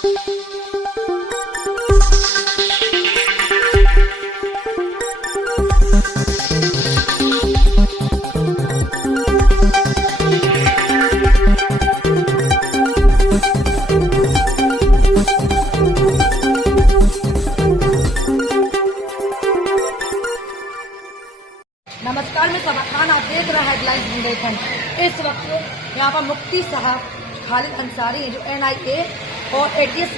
नमस्कार, मैं सबा खान, आप देख रहे हैं हेडलाइंस बुंदेलखंड। इस वक्त यहाँ पर मुफ्ती साहब खालिद अंसारी जो NIA और ATS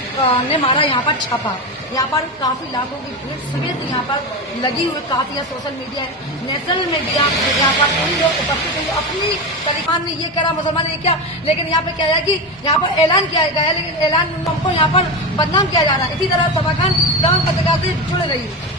ने मारा यहाँ पर छापा। यहाँ पर काफी लाखों की भीड़ समेत यहाँ पर लगी हुई, काफी है सोशल मीडिया है, नेशनल मीडिया यहाँ पर कई लोग उपस्थित हुए। अपनी तरीका ने ये कह रहा मुसलमान ने क्या, लेकिन यहाँ पे क्या है कि यहाँ पर ऐलान किया गया है, लेकिन ऐलान हमको यहाँ पर बदनाम किया जा रहा है। इसी तरह सबा खान तमाम पत्रकार से जुड़ रही है।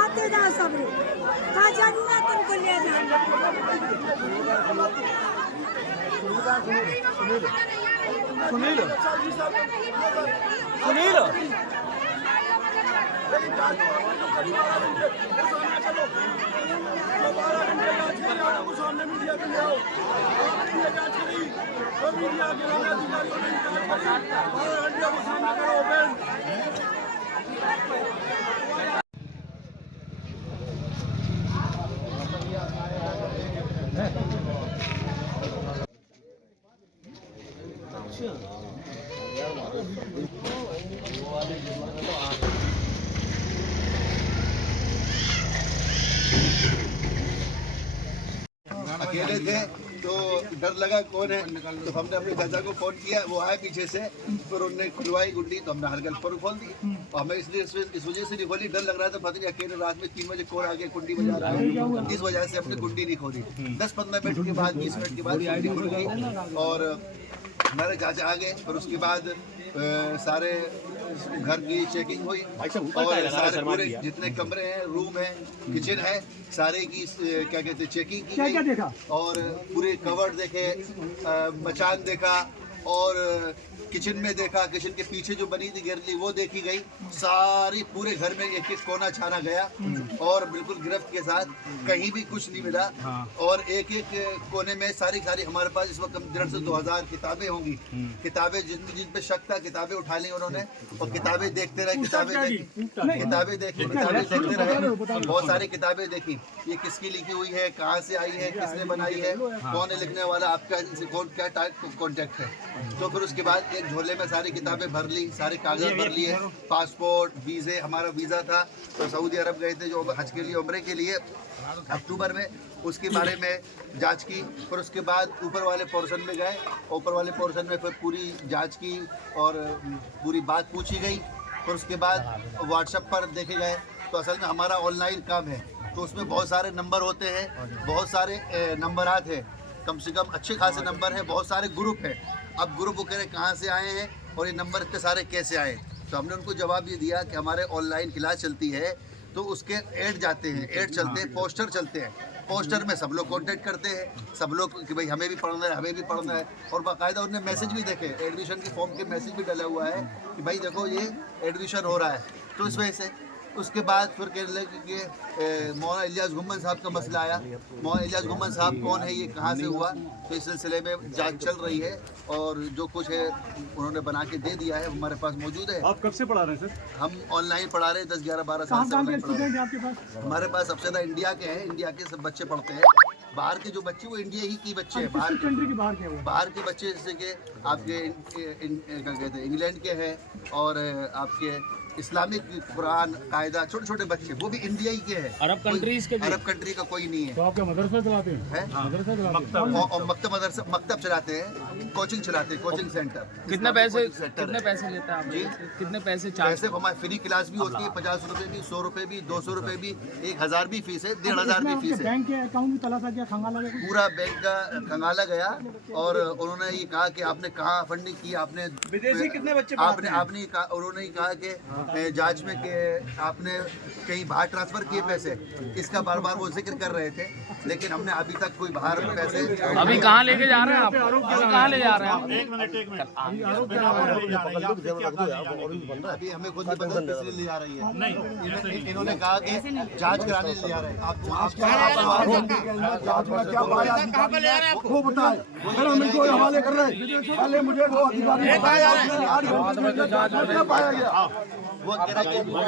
आते जा सब ना तुमको ले जाएंगे। सुनील अकेले थे तो डर लगा कौन है, तो हमने अपने चाचा को फोन किया, वो आए पीछे से, फिर उन्होंने खुलवाई गुड्डी, तो हमने हल्का पर खोल दी। और हमें इसलिए इस वजह से नहीं खोली, डर लग रहा था, पता नहीं अकेले रात में 3 बजे कौन आगे कुंडी बजा रहा है, इस वजह से हमने कुंडी नहीं खोली। 10-15 मिनट के बाद, 20 मिनट के बाद कुंडी खुल गई और हमारे चाचा आ गए। फिर उसके बाद सारे घर की चेकिंग हुई और सारे पूरे जितने कमरे हैं, रूम है, किचन है, सारे की क्या कहते हैं चेकिंग की गई। देखा और पूरे कवर्ड देखे, मचान देखा और किचन में देखा, किचन के पीछे जो बनी थी गिरली वो देखी गई। सारी पूरे घर में एक एक कोना छाना गया और बिल्कुल गिरफ्त के साथ, कहीं भी कुछ नहीं मिला। और एक एक कोने में सारी हमारे पास इस वक्त 1.5 से 2,000 किताबें होंगी। किताबें जिन पे शक था, किताबें उठा ली उन्होंने और किताबें देखते रहे, किताबें देखते रहे, बहुत सारी किताबें देखी। ये किसकी लिखी हुई है, कहाँ से आई है, किसने बनाई है, कौन है लिखने वाला, आपका इनसे क्या टाइप कॉन्टेक्ट है। तो फिर उसके बाद एक झोले में सारी किताबें भर ली, सारे कागज भर लिए, पासपोर्ट, वीज़े, हमारा वीज़ा था तो सऊदी अरब गए थे जो हज के लिए, उम्रे के लिए अक्टूबर में, उसके बारे में जांच की। फिर उसके बाद ऊपर वाले पोर्शन में गए, ऊपर वाले पोर्शन में फिर पूरी जांच की और पूरी बात पूछी गई। फिर उसके बाद व्हाट्सएप पर देखे गए, तो असल में हमारा ऑनलाइन काम है तो उसमें बहुत सारे नंबर होते हैं, बहुत सारे नंबरात हैं, कम से कम अच्छे खासे नंबर हैं, बहुत सारे ग्रुप हैं। अब ग्रुप वगैरह कहाँ से आए हैं और ये नंबर इतने सारे कैसे आए, तो हमने उनको जवाब ये दिया कि हमारे ऑनलाइन क्लास चलती है तो उसके ऐड जाते हैं, ऐड चलते हैं, पोस्टर चलते हैं, पोस्टर में सब लोग कांटेक्ट करते हैं, सब लोग कि भाई हमें भी पढ़ना है, हमें भी पढ़ना है। और बाकायदा उन्होंने मैसेज भी देखे, एडमिशन के फॉर्म के मैसेज भी डाला हुआ है कि भाई देखो ये एडमिशन हो रहा है। तो इस वजह से उसके बाद फिर कहने लगे कि मौलाना इलियास गुम्मन साहब का मसला आया। मौलाना इलियास गुम्मन साहब कौन है, ये कहाँ से हुआ, तो इस सिलसिले में जांच चल रही है और जो कुछ है उन्होंने बना के दे दिया है, हमारे पास मौजूद है। आप कब से पढ़ा रहे हैं सर? हम ऑनलाइन पढ़ा रहे हैं, 10, 11, 12 साल से ऑनलाइन पढ़ा रहे हैं। आपके पास? हमारे पास सबसे ज़्यादा इंडिया के हैं, इंडिया के सब बच्चे पढ़ते हैं। बाहर के जो बच्चे वो इंडिया ही की बच्चे हैं, बाहर कंट्री के बाहर के हैं? बाहर के बच्चे जैसे कि आपके क्या कहते हैं इंग्लैंड के हैं और आपके इस्लामिक कुरान कायदा, छोटे छोटे बच्चे, वो भी इंडिया ही के हैं, अरब कंट्रीज के भी? अरब कंट्री का कोई नहीं है। तो आपके मदरसा चलाते हैं? मदरसा चलाते हैं और मकतब चलाते हैं, कोचिंग चलाते हैं, कोचिंग सेंटर। कितने पैसे सेंटर कितने पैसे लेता है आप? जी? कितने पैसे चार्ज? पैसे हमारी फ्री क्लास भी होती है, 50 रुपए भी, 100 रुपए भी, 200 रुपए भी, 1000 भी फीस है, 1500 भी फीस है। बैंक के अकाउंट भी तलाशा गया, खंगाला गया? पूरा बैंक का खंगाला गया और उन्होंने ये कहा कि आपने कहाँ फंडिंग की, आपने विदेशी कितने बच्चे आपने उन्होंने ये कहा कि जांच में कि आपने कहीं बाहर ट्रांसफर किए पैसे, इसका बार बार वो जिक्र कर रहे थे, लेकिन हमने अभी तक कोई बाहर पैसे। अभी कहाँ लेके जा रहे हैं आप? अभी कहाँ ले जा रहे हैं आप? अभी हमें खुद नहीं पता किस लिए ले जा रही है। इन्होंने कहा कि जांच कराने ले जा रहे हैं। आप वो बताए, अगर हम इनको हवाले कर रहे हैं, पहले मुझे वो अधिकारी पाया गया। वो कह रहे हैं कि वो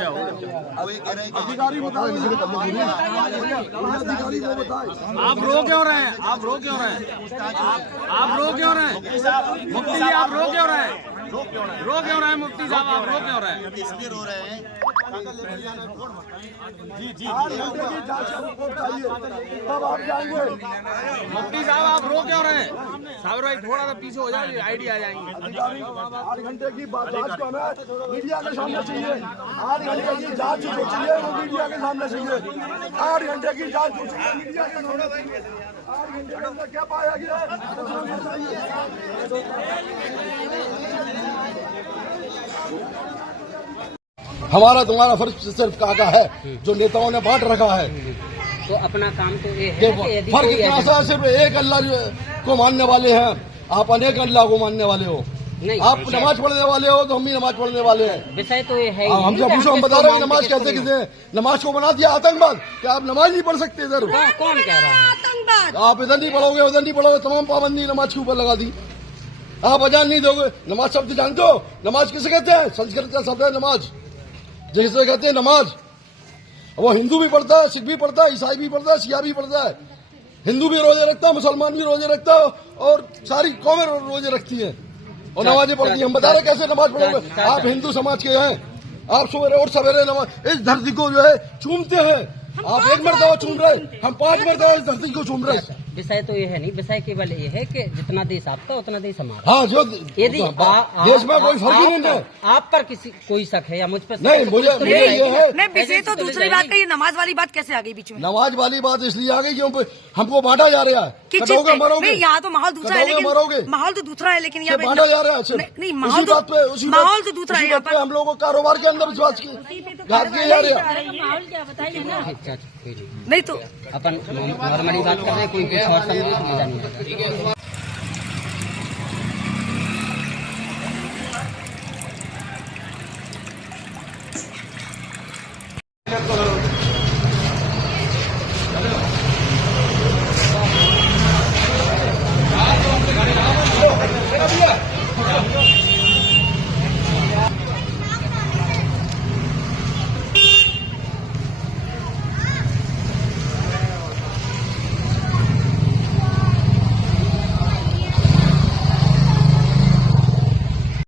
ये कह रहे हैं कि अधिकारी बताए, आप रो क्यों रहे हैं? आप रो क्यों रहे हैं? आप रो क्यों रहे हैं? मुफ्ती जी आप रो क्यों रहे हैं? रो क्यों रहे हैं मुफ्ती साहब? आप रो क्यों रहे हैं? इसलिए रो रहे हैं। तब आप जाएंगे। मुफ्ती साहब आप रो क्यों रहे हैं? साबिर भाई थोड़ा सा पीछे हो जाए, आइडिया आ जाएंगे। 8 घंटे की जांच को हमें मीडिया के सामने चाहिए। 8 घंटे की जांच जो चाहिए वो मीडिया के सामने चाहिए। 8 घंटे की जांच जो चाहिए मीडिया के सामने चाहिए। 8 घंटे के अंदर क्या पाया गया? हमारा तुम्हारा फर्ज सिर्फ काका है जो नेताओं ने बांट रखा है। तो अपना काम तो ये है कि यदि फर्क कोई क्या सा, सिर्फ एक अल्लाह को मानने वाले हैं, आप अनेक अल्लाह को मानने वाले हो। नहीं, आप नमाज पढ़ने वाले हो तो हम भी नमाज पढ़ने वाले हैं। विषय तो ये है ही हमसे नहीं कि पूछो, हम किसको बता रहे हैं मानते, नमाज किसको कैसे नहीं। किसे नमाज को बना दिया आतंकवाद। क्या आप नमाज नहीं पढ़ सकते इधर? कौन कह रहा है? आप इधर नहीं पढ़ोगे, उधर नहीं पढ़ोगे, तमाम पाबंदी नमाज के ऊपर लगा दी। आप अजान नहीं दोगे। नमाज शब्द जानते हो? नमाज किसे कहते हैं? संस्कृत का शब्द है नमाज, जिसे कहते हैं नमाज। वो हिंदू भी पढ़ता है, सिख भी पढ़ता है, ईसाई भी पढ़ता है, शिया भी पढ़ता है। हिंदू भी रोजे रखता है, मुसलमान भी रोजे रखता है और सारी कौमें रोजे रखती है और नमाजें पढ़ती है। हम बता रहे कैसे नमाज पढ़ोगे? आप हिंदू समाज के हैं, आप सवेरे और सवेरे नमाज इस धरती को जो है चूमते हैं। आप एक मरतबा चूम रहे, हम 5 मरतबा इस धरती को चूम रहे। विषय तो ये है नहीं, विषय केवल ये है कि जितना देश आपका उतना देश हमारा। हाँ, जो यदि देश में कोई फर्क ही नहीं है। आप पर किसी कोई शक है या मुझ पर नहीं, मुझे ये है। नहीं, विषय तो दूसरी बात का, ये नमाज वाली बात कैसे आ गई बीच में? नमाज वाली बात इसलिए आ गई क्योंकि हमको बांटा जा रहा है। कि कटोगे मरोगे। नहीं, यहाँ तो माहौल दूसरा है, लेकिन मरोगे। माहौल तो दूसरा है, लेकिन यहाँ पे बांटा जा रहा है। नहीं, माहौल तो दूसरा है। यहाँ पर हम लोगों को कारोबार के अंदर विश्वास की घात किए जा रहे हैं। अच्छा, कोई नहीं। नहीं तो अपन नॉर्मली बात कर रहे हैं, कोई कुछ और समझे तो मजा नहीं आता।